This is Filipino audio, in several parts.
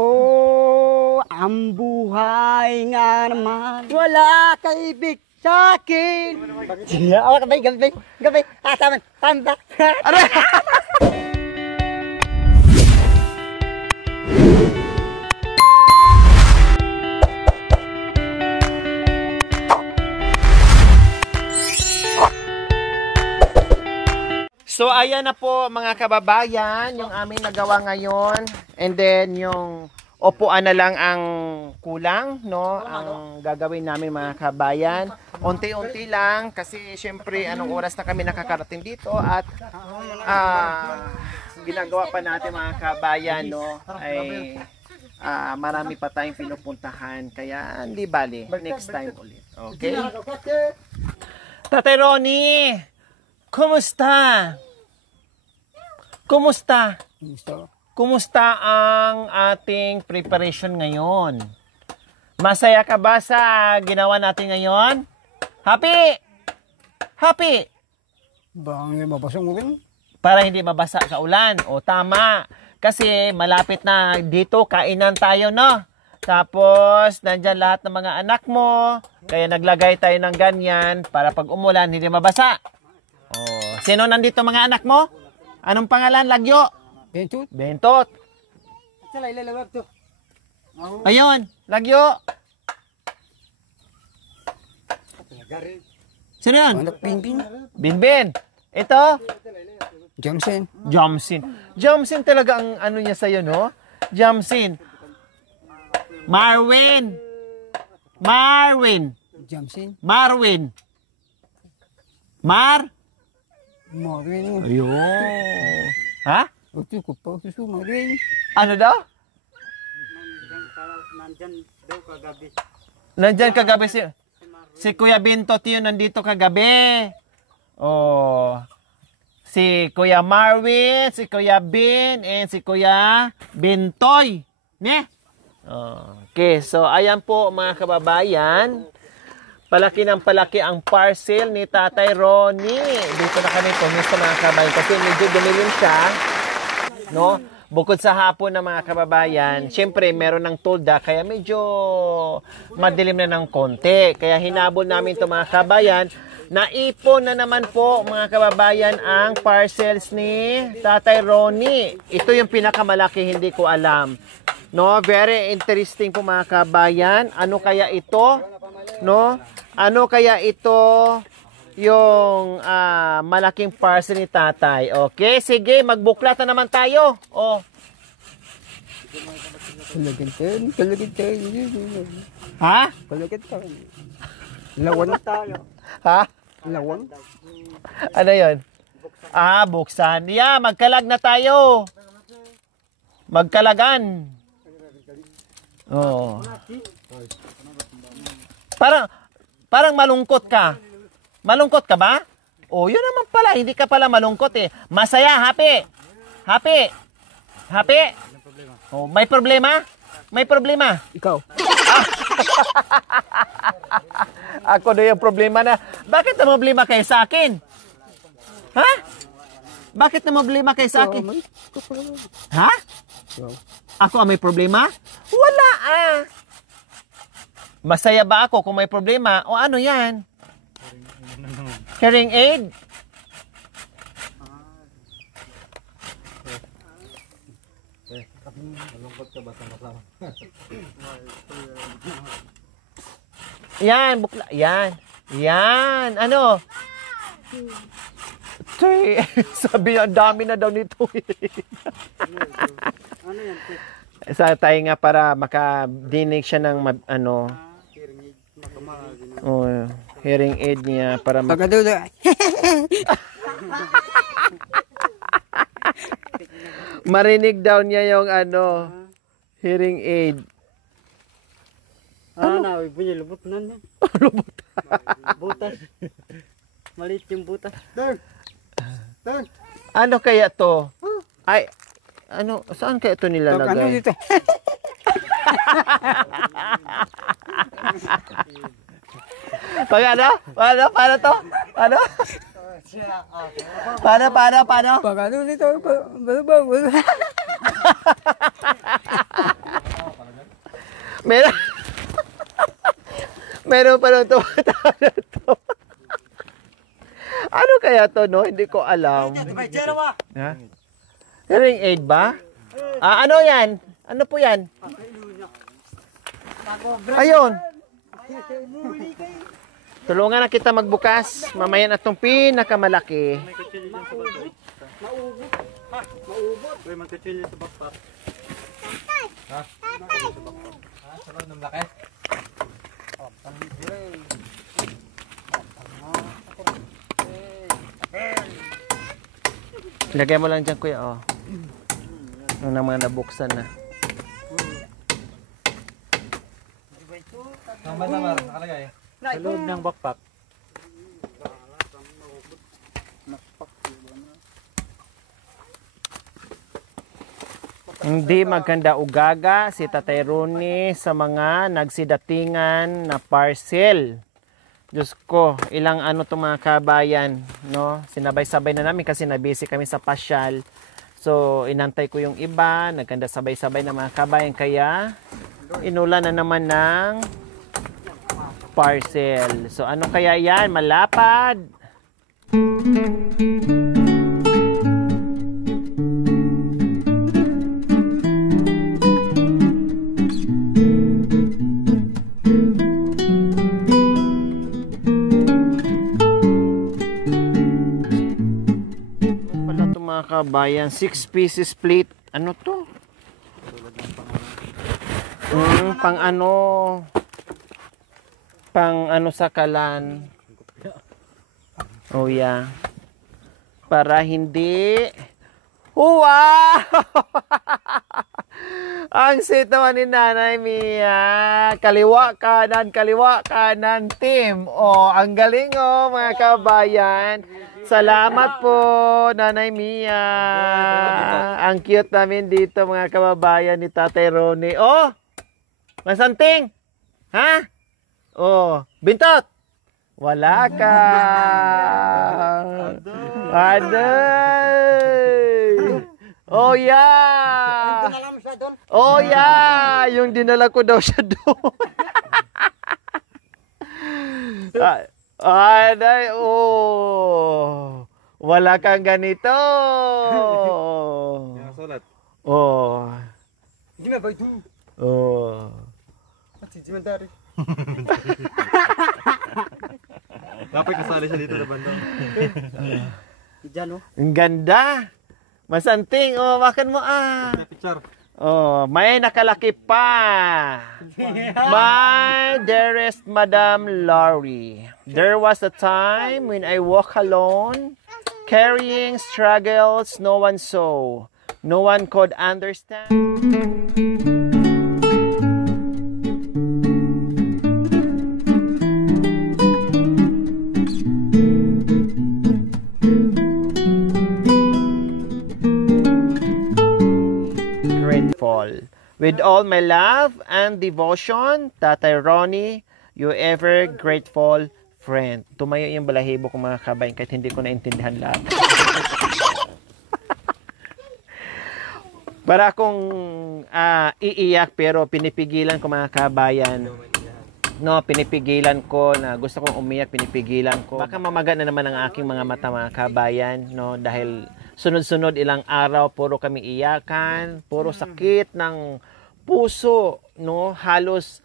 Oh, ang buhay nga naman wala kay ibig sa akin. Oh, gabay. Asaman, tanda. Ano? So ayan na po mga kababayan, yung aming nagawa ngayon. And then yung upuan na lang ang kulang, no? Ang gagawin namin mga kababayan. Unti-unti lang kasi syempre anong oras na kami nakakarating dito at ginagawa pa natin mga kababayan, no? Ay marami pa tayong pinupuntahan kaya hindi bali, next time ulit. Okay? Tatay Ronnie, kumusta? Kumusta? Kumusta ang ating preparation ngayon? Masaya ka ba sa ginawa natin ngayon? Happy? Happy? Bang, mabasang mo rin? Para hindi mabasa sa ulan. O tama. Kasi malapit na dito, kainan tayo, no? Tapos, nandyan lahat ng mga anak mo. Kaya naglagay tayo ng ganyan para pag umulan, hindi mabasa. O, sino nandito mga anak mo? Anong pangalan? Lagyo? Bentot. Bentot. Ayun, Lagyo. Sino yun? Binbin. Binbin. Ito? Jamsen. Jamsin. Jamsin talaga ang ano niya sa'yo, no? Jamsin. Marwin. Marwin. Jamsen. Marwin. Marwin. Ayun. Ha? Ito ko pa susu Marwin. Ano daw? Nandyan kagabi si Kuya Bintot yun, nandito kagabi. Oh. Si Kuya Marwin, si Kuya Bin, and si Kuya Bintoy. Ne? Okay, so ayan po mga kababayan. Palaki ng palaki ang parcel ni Tatay Ronnie. Dito na kami pumunta mga kababayan kasi medyo dumilim siya. No? Bukod sa hapon na mga kababayan, syempre meron ng tolda kaya medyo madilim na ng konti. Kaya hinabol namin ito mga kababayan. Naipon na naman po mga kababayan ang parcels ni Tatay Ronnie. Ito yung pinakamalaki, hindi ko alam. No, very interesting po mga kababayan. Ano kaya ito? No? Ano kaya ito yung malaking parcel ni Tatay? Okay, sige, magbuklat na naman tayo. Oh. Kalagitan. Ha? Kalagitan. Lawan tayo. Ha? Lawan. Ano yun? Buksan. Yeah, magkalag na tayo. Magkalagan. Oh. Parang malungkot ka. Malungkot ka ba? Oh, yun naman pala. Hindi ka pala malungkot eh. Masaya, happy. Happy. Happy. Oh, may problema? May problema. Ikaw. Ako na yung problema na. Bakit na problema kayo sa akin? Ha? Bakit na problema kayo sa akin? Ha? Ako ang may problema? Wala Masaya ba ako kung may problema? O ano yan? Hearing aid? Yan, bukla. Yan. Yan. Ano? Sabi niya, ang dami na daw nito. Ano yan? Sa tayo nga para makadinig siya ng ano. Oh, hearing aid niya para marinig daw niya yung ano, hearing aid. Ano? Bunyi lubot na niya. Lubot. Butas. Maliit yung butas. Turn. Ano kaya to? Ay, ano, saan kaya ito nilalagay? Ano dito? Pag ano? Paano to? Ano? Paano? Pag ano dito? Meron. Meron pa nung tumatawa na to. Ano kaya to, no? Hindi ko alam. Ha? Hearing aid ba? Ano yan? Ano po yan? Ayun. Tulungan na kita magbukas. Mamaya na itong pinakamalaki. Lagay mo lang dyan, kuya, oh. Nung na mga nabuksan na. Samar, nakalagay. Sa loob ng backpack. Hindi maganda ugaga si Tatay Ronnie sa mga nagsidatingan na parcel. Diyos ko, ilang ano itong mga kabayan, no? Sinabay-sabay na namin kasi nabisi kami sa pasyal. So, inantay ko yung iba, nagkanda sabay-sabay na mga kabayan. Kaya, inulan na naman ng parcel. So, ano kaya yan? Malapad! Kabayan, 6 pieces plate. Ano to? Pang ano sa kalan. Oh yeah. Para hindi. Wow! Ang sweet naman ni Nanay Mia. Kaliwa kanan team. Oh, ang galing oh mga kabayan. Salamat po, Nanay Mia. Ang cute namin dito, mga kababayan ni Tatay Ronnie. Oh! Masanting! Ha? Oh, bintot! Wala ka! Aday! Oh, yeah! Oh, yeah! Yung dinala ko daw siya doon. Aday, oh. Wala kang ganito. Sulat. Oh. Hindi na ba ito? Oh. Pati di man dari. Dapat kasali siya dito na banda. Diyan oh. Ang ganda. Masanting, oh, makan mo Picture. Oh, may nakalaki pa. My dearest Madam Laurie, there was a time when I walk alone, carrying struggles no one saw, no one could understand. Grateful. With all my love and devotion, Tatay Ronnie, you ever grateful friend. Tumayo yung balahibo ko mga kabayan kahit hindi ko naintindihan lahat. Para akong iiyak pero pinipigilan ko mga kabayan. No, pinipigilan ko na gusto kong umiyak, pinipigilan ko. Baka mamaga na naman ang aking mga mata mga kabayan, no, dahil sunod-sunod ilang araw puro kami iyakan, puro sakit ng puso, no, halos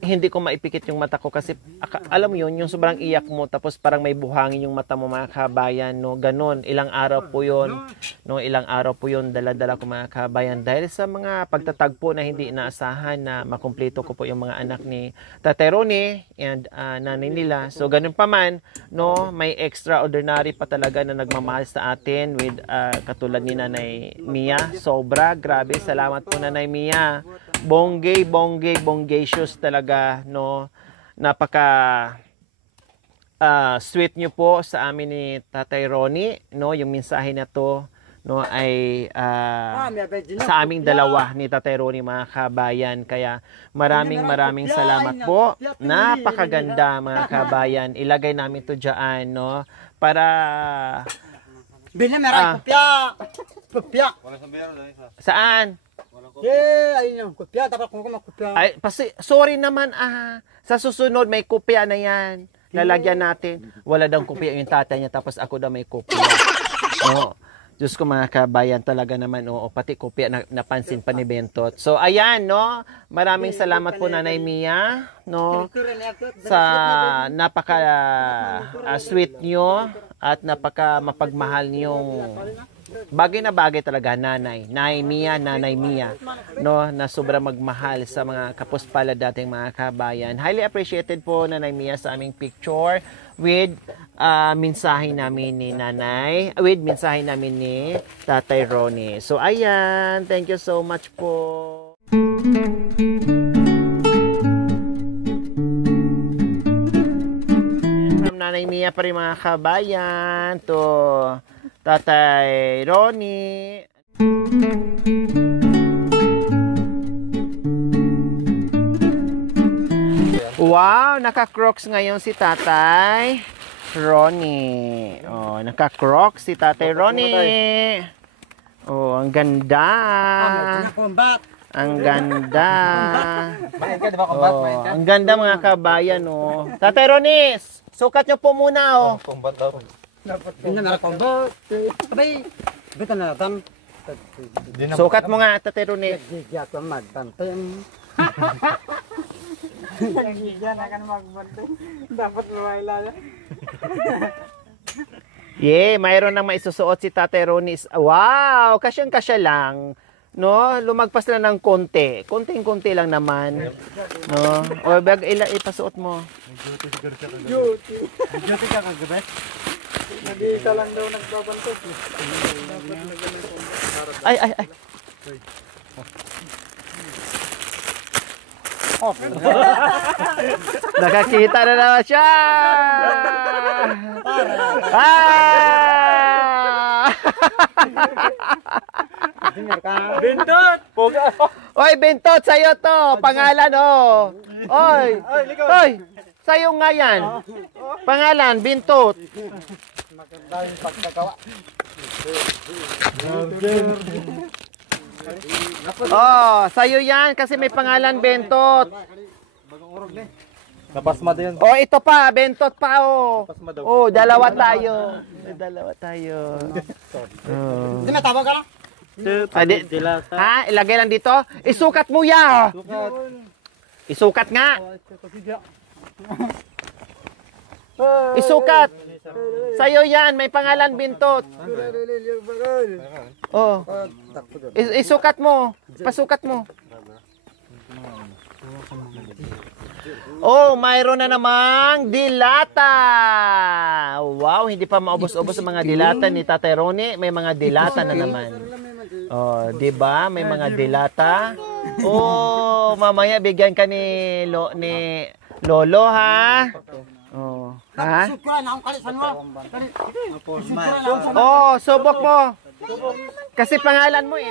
hindi ko maipikit yung mata ko kasi alam mo yun, yung sobrang iyak mo tapos parang may buhangin yung mata mo mga kabayan, no, ganon, ilang araw po yun, no, ilang araw po yun dala-dala ko mga kabayan dahil sa mga pagtatagpo na hindi inaasahan na makumpleto ko po yung mga anak ni Tatay Ronnie and nanay nila. So ganun pa man, no, may extraordinary pa talaga na nagmamahal sa atin with katulad ni Nanay Mia. Sobra, grabe, salamat po Nanay Mia. Bongacious talaga, no. Napaka sweet nyo po sa amin ni Tatay Ronnie, no, yung mensahe na to, no, ay sa aming dalawa ni Tatay Ronnie mga kabayan. Kaya maraming salamat po. Napakaganda mga kabayan. Ilagay namin to dyan, no, para Bina meron kopya. Wala sa bayar dahil sa. saan? Walang Ayun yung kopya. Dapat kung makopya. Ay, sorry naman sa susunod may kopya na yan. Lalagyan natin. Wala daw kopya yung tatay niya tapos ako daw may kopya. No. Diyos ko mga kabayan talaga naman, pati kopya napansin pa ni Bentot. So ayan, no, maraming salamat po Nanay Mia, no, sa napaka sweet nyo at napaka mapagmahal niyong bagay na bagay talaga, Nanay Mia, no, na sobrang magmahal sa mga kapuspalad dating mga kabayan. Highly appreciated po Nanay Mia sa aming picture with mensahe namin ni Nanay, with mensahe namin ni Tatay Ronnie. So ayan, thank you so much po. From Nanay Mia pa rin mga kabayan to Tatay Ronnie. Wow, naka-crocs ngayon si Tatay Ronnie. Oh, naka-crocs si Tatay Ronnie. Oh, ang ganda. Ang ganda. Oh, ang ganda mga kabayan, oh. Tatay Ronnie, sukat nyo po muna, oh. Combat daw. Tingnan na combat. Abay, bita na natin. Sukat mo nga, Tatay Ronnie. Gigya ko magbantin. Gigya na kan magbantin. Dapat lumaylala. Mayroon nang maisusuot si Tatay Ronnie. Wow, kasyang-kasya lang. No, lumagpas lang ng konti. Konting-konti lang naman. No, o ipasuot mo. Duty ka kagabi. Nag-iisa lang daw nagbabantot. Ay. Nakakita na naman siya. Bentot! Oy, Bentot, sa'yo to. Pangalan, oh. Oy, sa'yo nga yan. Pangalan, Bentot. Maganda yung pagkagawa. Oh, sa'yo yan kasi may pangalan, Bentot. Napasma din. Oh, ito pa, Bentot pa, oh. Napasma daw. Oh, dalawa tayo. Oh. Hindi natawag ka lang? Ha? Ilagay lang dito? Isukat mo ya. Isukat nga. Isukat. Sa'yo yan, may pangalan Bentot. Oh. Isukat mo. Pasukat mo. Oh, mayroon na namang dilata. Wow, hindi pa maubos-ubos ang mga dilata ni Tatay Ronnie. May mga dilata na naman. Oh, 'di ba? May mga dilata. Oh, mamaya bigyan ka ni Lolo ha. Oh, ha? Oh, subok mo. Kasi pangalan mo eh.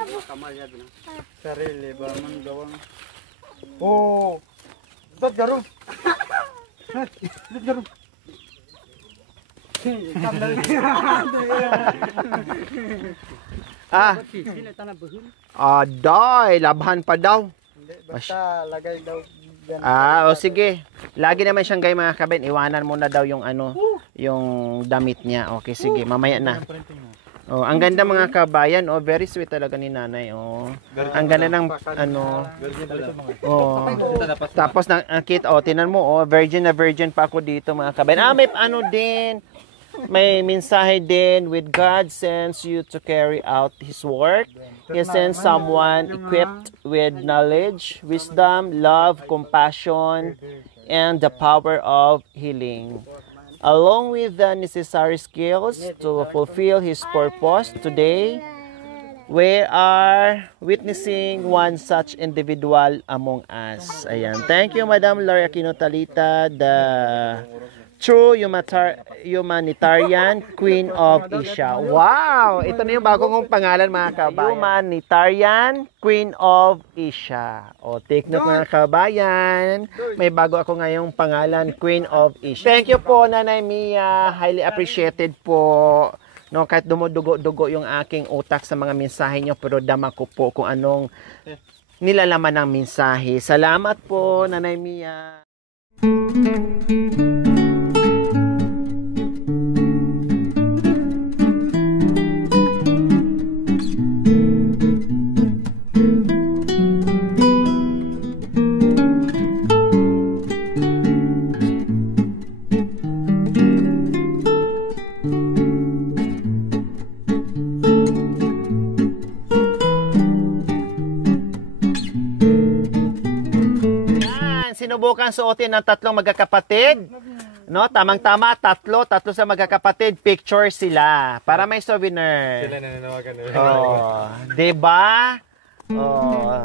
Sarili ba man gawang? Oh. Dot garo. Dot garo. Aday, labhan pa daw. Basta lagay daw. O sige. Lagi naman siyang gay mga kabayan. Iwanan mo na daw yung yung damit niya. Okay, sige. Mamaya na. Oh, ang ganda mga kabayan. Oh, very sweet talaga ni Nanay. Oh. Ang ganda ng Oh. Tapos nakita tinan mo virgin na virgin pa ako dito mga kabayan. May din. May mensahe din with God sends you to carry out His work. He sends someone equipped with knowledge, wisdom, love, compassion, and the power of healing. Along with the necessary skills to fulfill His purpose today, we are witnessing one such individual among us. Ayan. Thank you, Madam Laura Aquino Talita, the true humanitarian Queen of Asia. Wow! Ito na yung bago kong pangalan mga kabayan. Humanitarian Queen of Asia. O, take note mga kabayan. May bago ako ngayong pangalan, Queen of Asia. Thank you po, Nanay Mia. Highly appreciated po No, kahit dumudugo-dugo yung aking utak sa mga mensahe nyo, pero dama ko po kung anong nilalaman ng mensahe. Salamat po, Nanay Mia. Sinubukan suotin ng tatlong magkakapatid. No, tamang-tama, tatlo sa magkakapatid, picture sila para may souvenir. Sila nananawagan na. Oh, 'di ba? Oh,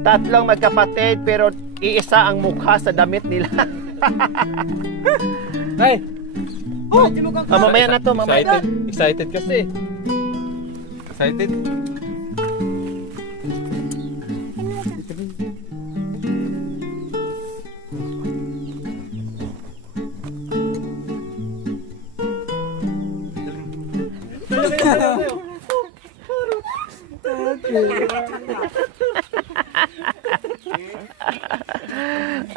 tatlong magkapatid pero iisa ang mukha sa damit nila. Hey! Mamaya na to, mamaya. Excited kasi. Excited?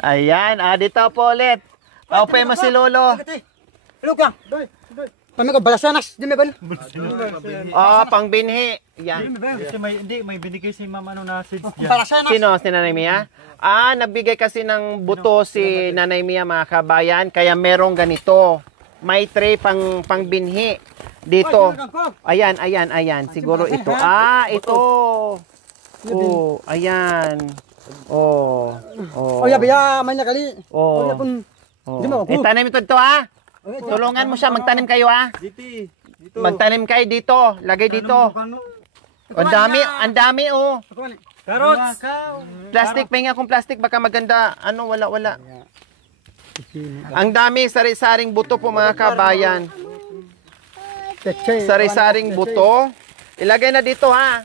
Ayan, dito po ulit. Paupuin mo si Lolo. Look lang. Kami ko balasanas, di ba? Pangbinhi. Yan. Kasi may binigay si mama na seeds dyan. Balasanas. Sino? Si Nanay Mia? Nagbigay kasi ng buto si Nanay Mia, mga kabayan, kaya merong ganito. May tray pangbinhi dito. Ayan. Siguro ito. Ito. Oh, ayan. Oh. Biya, man niya kali. Oh. Di mo ako. Tanim ito Tulungan mo siya, magtanim kayo Dito. Magtanim kayo dito. Lagay dito. Ang dami oh. Carrots! Plastic, pahinga akong plastic, baka maganda. Wala. Ang dami, sari-saring buto po mga kabayan. Sari-saring buto. Ilagay na dito ha.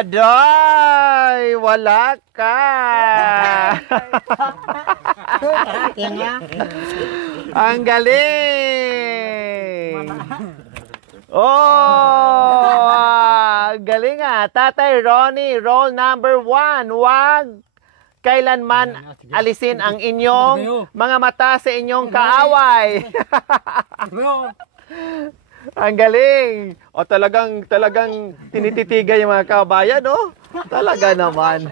Aday! Wala ka! Ang galing! Galing Tatay Ronnie, roll number 1. Huwag kailanman alisin ang inyong mga mata sa inyong kaaway. Ang galing. Talagang tinititigan yung mga kabayan, Talaga naman.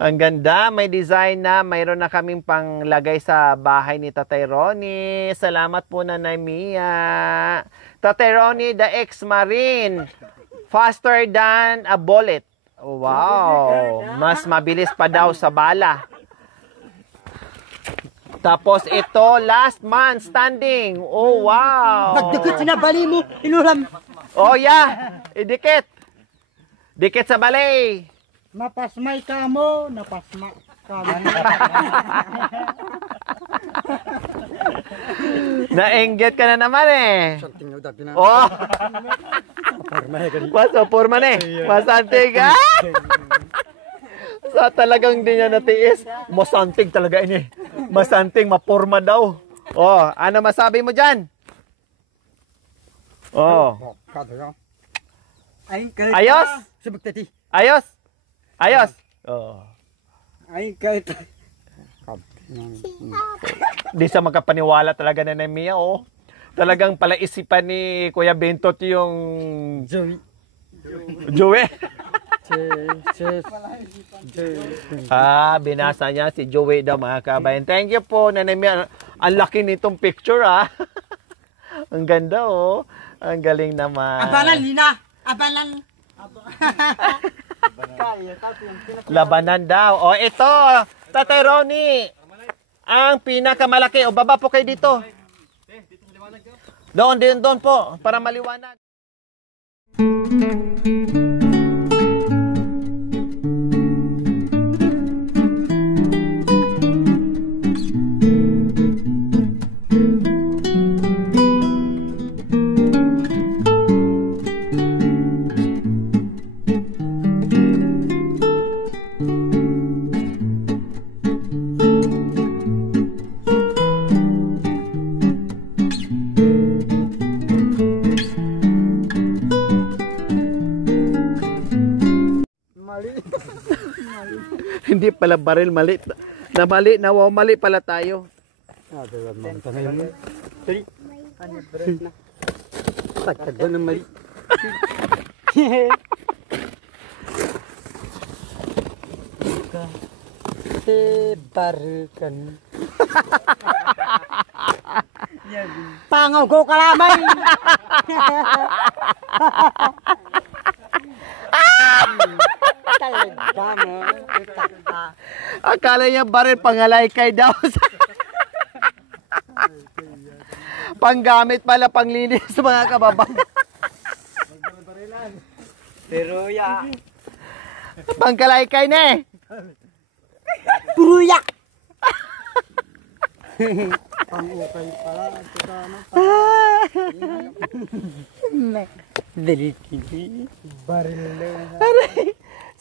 Ang ganda, may design na, mayroon na kaming panglagay sa bahay ni Tatay Ronnie. Salamat po, Nanay Mia. Tatay Ronnie, the ex-marine, faster than a bullet. Wow, mas mabilis pa daw sa bala. Tapos ito, last man standing. Oh, wow. Nagdikit sinabali mo, inulam. Oh, yeah. Idikit. Dikit sa balay. Napasmay ka mo, napasma ka mo. Nainggit ka na naman Something daw na. Oh. Waso, porma na Masantig Sa talagang di niya natiis. Masantig talaga ini. Masanting, maporma daw. Ano masabi mo dyan? Ayos? Ayos? Ayos? Di sa magkapaniwala talaga na Mia, Talagang palaisipan ni Kuya Bentot yung... Joey? Binasa niya si Joey daw, mga kabayan. Thank you po, Nanay Mia. Ang laki nitong picture, Ang ganda, Ang galing naman. Abalan, Lina. Abalan. Labanan daw. O ito, Tatay Ronnie. Ang pinakamalaki. O baba po kayo dito. Doon po, para maliwanag. Hindi pala baril, mali. Mali pala tayo. Pagtagal ng mali. Barukan. Pangaw ko kalamay. Talaga mo. Akala niya baril, pangalaykay daw. Panggamit pala, panglinis mga kababayan. Pero ya. Pangkalaykay na eh. Puruyak. Pang-ukay pala. Delikidi. Baril lang.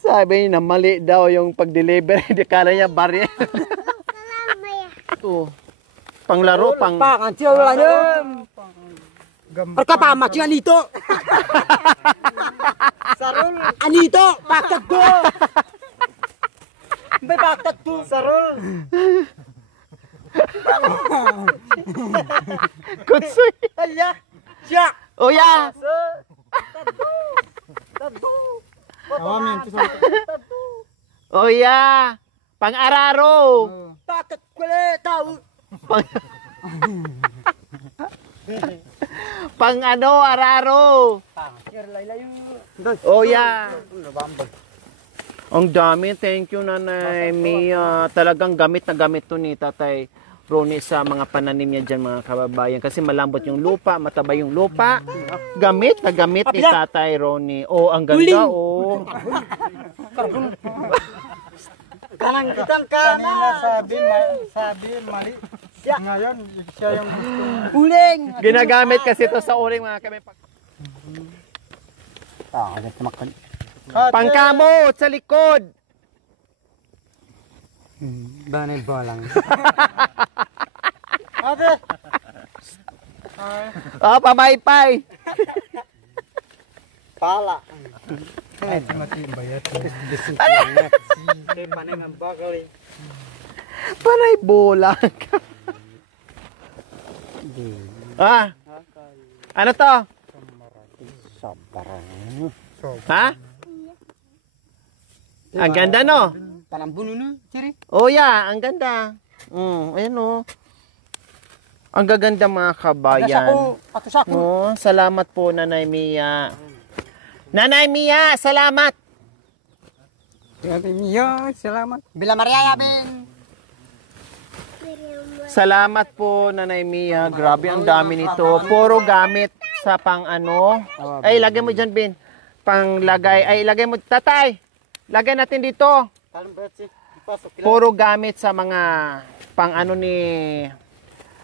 Sabi niya na mali daw yung pag-deliver. Hindi kala niya baril. Ito. Panglaro, Pangan siya wala niya. Pagkapama siya Anito. Sarol. Anito, bakit ko? May bakit ko? Sarol. Kutsoy. Alya. Siya. O ya. O ya. Pang-araro. Bakit ko le tao? Pang ano, araro. O ya. Ang dami. Thank you, Nanay Mia. Talagang gamit na gamit to ni Tatay Ronnie sa mga pananim niya dyan, mga kababayan. Kasi malambot yung lupa, matabay yung lupa. Gamit na gamit ni Tatay Ronnie. Oh, ang ganda, oh. Kanang kitang kanina sabi mali. Ngayon, siya yung gusto. Uling! Ginagamit kasi to sa uling, mga kami. Pangkamot sa likod. Banay bolang. Ate! Oh, pamaypay. Pala. Ay, matibayat. Panay ng bakal eh. Panay bola. Ah. Ano to? Sobrang. Ha? Ang ganda, no? Palambuno na, Chiri. Oh, yeah. Ang ganda. Ayan, oh. Ang gaganda, mga kabayan. Patusako. Oh, salamat po, Nanay Mia. Nanay Mia, salamat. Nanay Mia, salamat. Bila Maria, Ben. Salamat po, Nanay Mia. Grabe, ang dami nito. Puro gamit sa pang ano. Ay, lagay mo dyan, Ben. Panglagay. Ay, lagay mo. Tatay, lagay natin dito. Puro gamit sa mga pang ano ni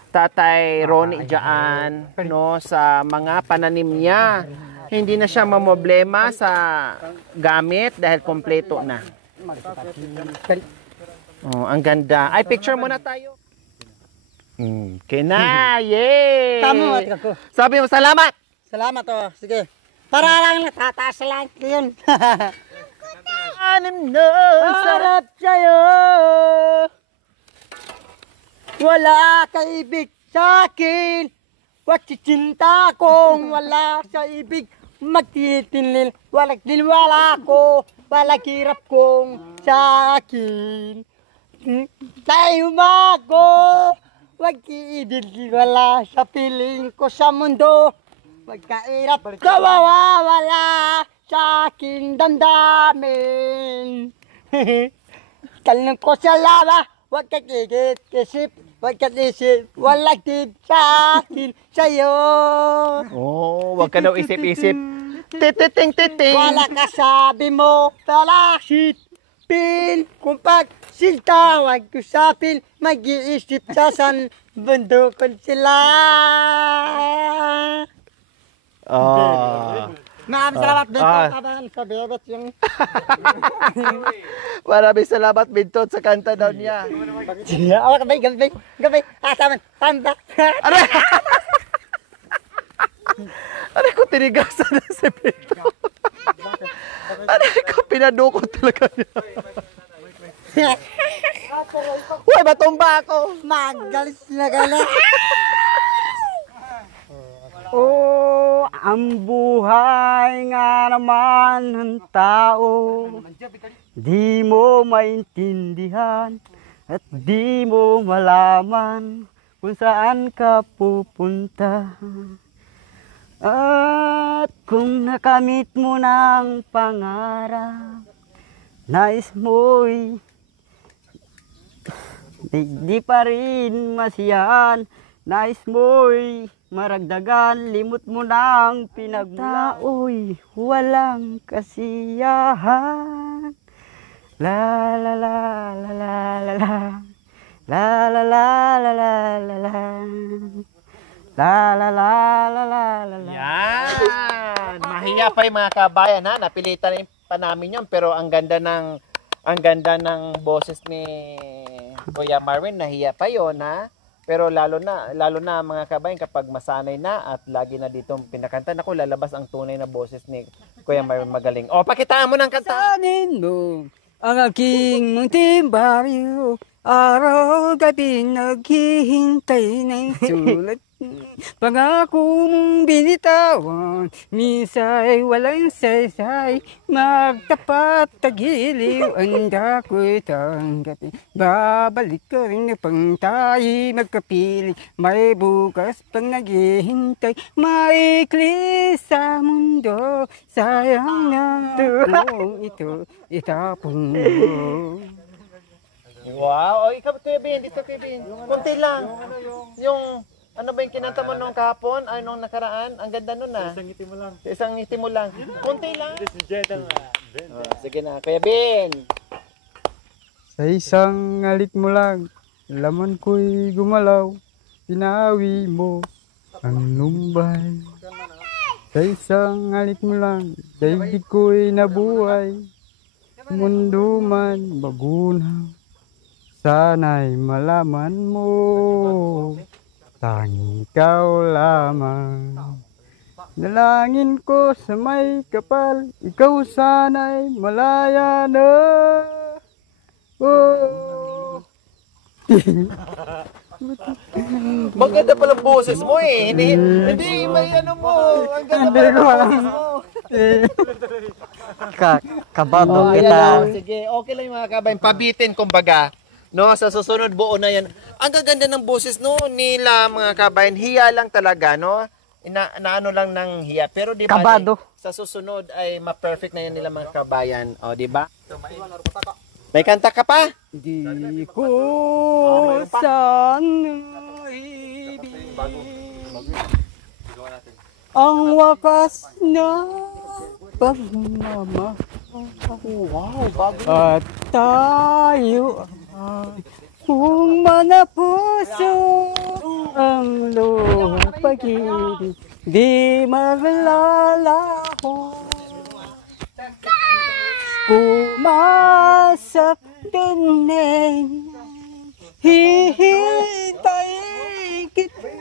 Tatay Ronnie dyan, no, sa mga pananim niya. Hindi na siya mamblema sa gamit dahil kompleto na. Oh, ang ganda. Ay, picture muna tayo. Okay na. Yay! Tamo, ate ko. Sabi mo, salamat! Salamat, oh. Sige. Para lang natataas lang yun. Anim na Sarap sa'yo. Wala kay ibig sa'kin. Wachicinta kong wala sa ibig magtitinlil. Walang dinwala ko. Walang hirap kong sa'kin. Tayo mago. Wag iidil wala sa piling ko sa mundo. Magkairap ka mawawala sa aking damdamin. Talong ko sa lava, huwag ka isip, huwag ka isip, walang tip sa akin sa'yo. Oh, wag ka daw isip-isip. Tititing, titing. Wala ka sabi mo, palakit. Pin, kung pagsinta, huwag kusapin, mag-iisip sa san bundukon sila. Oh. Maraming salamat dito, Ah. kaban, sa bebet yung... Maraming salamat, Bintot, sa kanta daw niya. Awa, gabay, asaman, tanda. Aray ko, tinigasan na si Bintot. Aray ko, pinadukot talaga niya. Uy, matumba ako. Magalis na gala. Oh, ang buhay nga naman ng tao, di mo maintindihan at di mo malaman kung saan ka pupunta. At kung nakamit mo ng pangarap, nais mo'y di pa rin masiyahan, nais mo'y maragdagan, limot mo ng pinagtao'y walang kasiyahan. La la la la la la la la la la la la la la la la la la la la. Yan! Mahiya pa yung mga kabayan, ha? Napilitan pa namin yun, pero ang ganda ng boses ni Kuya Marvin, nahiya pa yun, ha? Pero lalo na mga kabayan kapag masanay na at lagi na dito pinakanta, naku, lalabas ang tunay na boses ni Kuya Marvin, magaling. O, pakitaan mo ng kanta. Sanin mo ang aking munting baryo, araw-gabi naghihintay ng sulat. Pangako mong binitawan, minsa'y walang saysay, magtapat tagiliw, anda ko'y tanggapin. Babalik ka rin pang tayo magkapiling, may bukas pang naghihintay, maikli sa mundo, sayang na kung ito itapon mo. Wow! O, ikaw, Kuya Ben, dito, Kuya Ben. Kunti lang. Yung, ano ba yung kinanta mo nung kahapon? Ay, nung nakaraan? Ang ganda nun, ah. Isang ngiti mo lang. Sa isang ngiti mo lang. Kunti lang. Si Jeda nga. Sige na, Kuya Ben. Sa isang alik mo lang, laman ko'y gumalaw, pinawi mo ang lumbay. Sa isang alik mo lang, daigdig ko'y nabuhay, mundo man bagunaw. Sana'y malaman mo, tanging ikaw lamang. Dalangin ko sa may kapal, ikaw sana'y malaya na. Oh. Maganda pala boses mo eh. Hindi, may ano mo. Ang ganda pala boses mo. Kabado Ayan lang. Sige, okay lang yung mga kabayan. Pabitin, kumbaga. No, sa susunod buo na yan. Ang gaganda ng boses no nila mga kabayan. Hiya lang talaga, no? Naano lang ng hiya. Pero di ba, Kabado. sa susunod ay ma-perfect na yan nila mga kabayan. O, di ba? May kanta ka pa? Di ko sana ibig ang wakas na pagmamahal. Wow, bago. At tayo ay kung manapuso ang luha pag-ibig di maglalaho. Kumasak din hihintay kita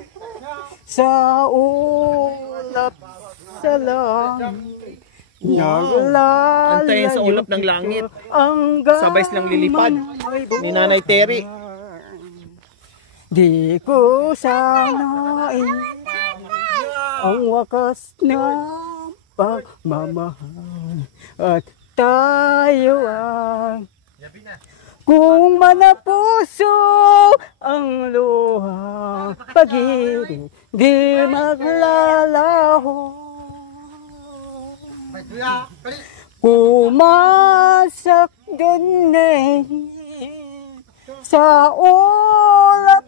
sa ulap sa langit. Antayin sa ulap ng langit. Hanggang Sabay silang lilipad. Ni Nanay Terry. Di ko sanain ang wakas na pagmamahal at tayo ay kung manapuso ang luha pag-ibig di maglalaho. Pumasak din sa ulap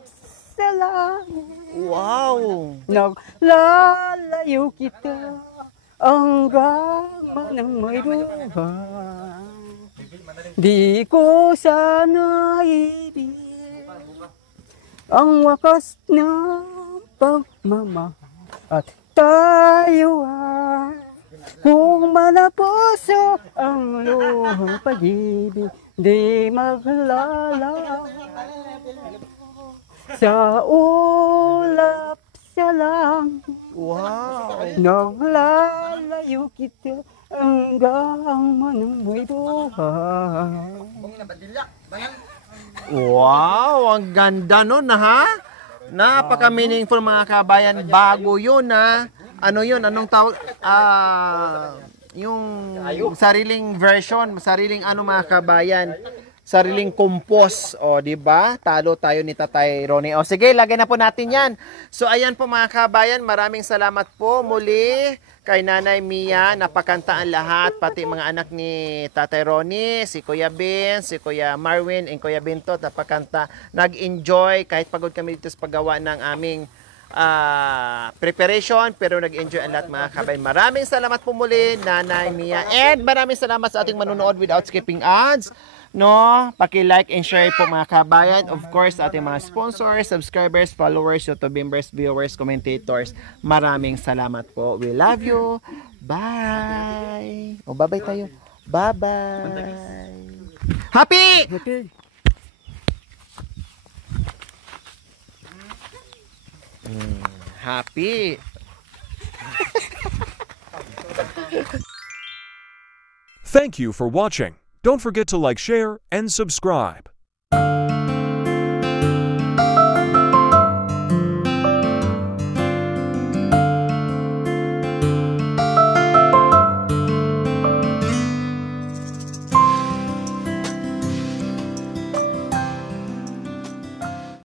sa langit. Wow! Naglalayo kita hanggang manang may buhay. Di ko sana ibig ang wakas ng pagmamahal at tayo ay kung malapuso ang luhang pag-ibig di maglalaw sa ulap sa langit. Wow! Naglalayo kita hanggang manang may buhay. Wow! Ang ganda nun ha? Napaka-meaningful mga kabayan. Bago yun ha? Ano yun? Anong tawag? Yung sariling version, sariling ano mga kabayan, sariling compose, o di ba? Talo tayo ni Tatay Ronnie. O sige, lagay na po natin 'yan. So ayan po mga kabayan, maraming salamat po muli kay Nanay Mia, napakanta ang lahat, pati mga anak ni Tatay Ronnie, si Kuya Ben, si Kuya Marwin, and Kuya Bintot, napakanta. Nag-enjoy kahit pagod kami dito sa paggawa ng aming preparation, pero nag-enjoy ang lahat mga kabayan. Maraming salamat po muli, Nanay Mia, and maraming salamat sa ating manunood without skipping ads. No, paki-like and share po mga kabayan. Of course, ating mga sponsors, subscribers, followers, YouTube members, viewers, commentators. Maraming salamat po. We love you. Bye. O, bye-bye tayo. Bye-bye. Happy! Okay. Happy. Thank you for watching. Don't forget to like, share, and subscribe.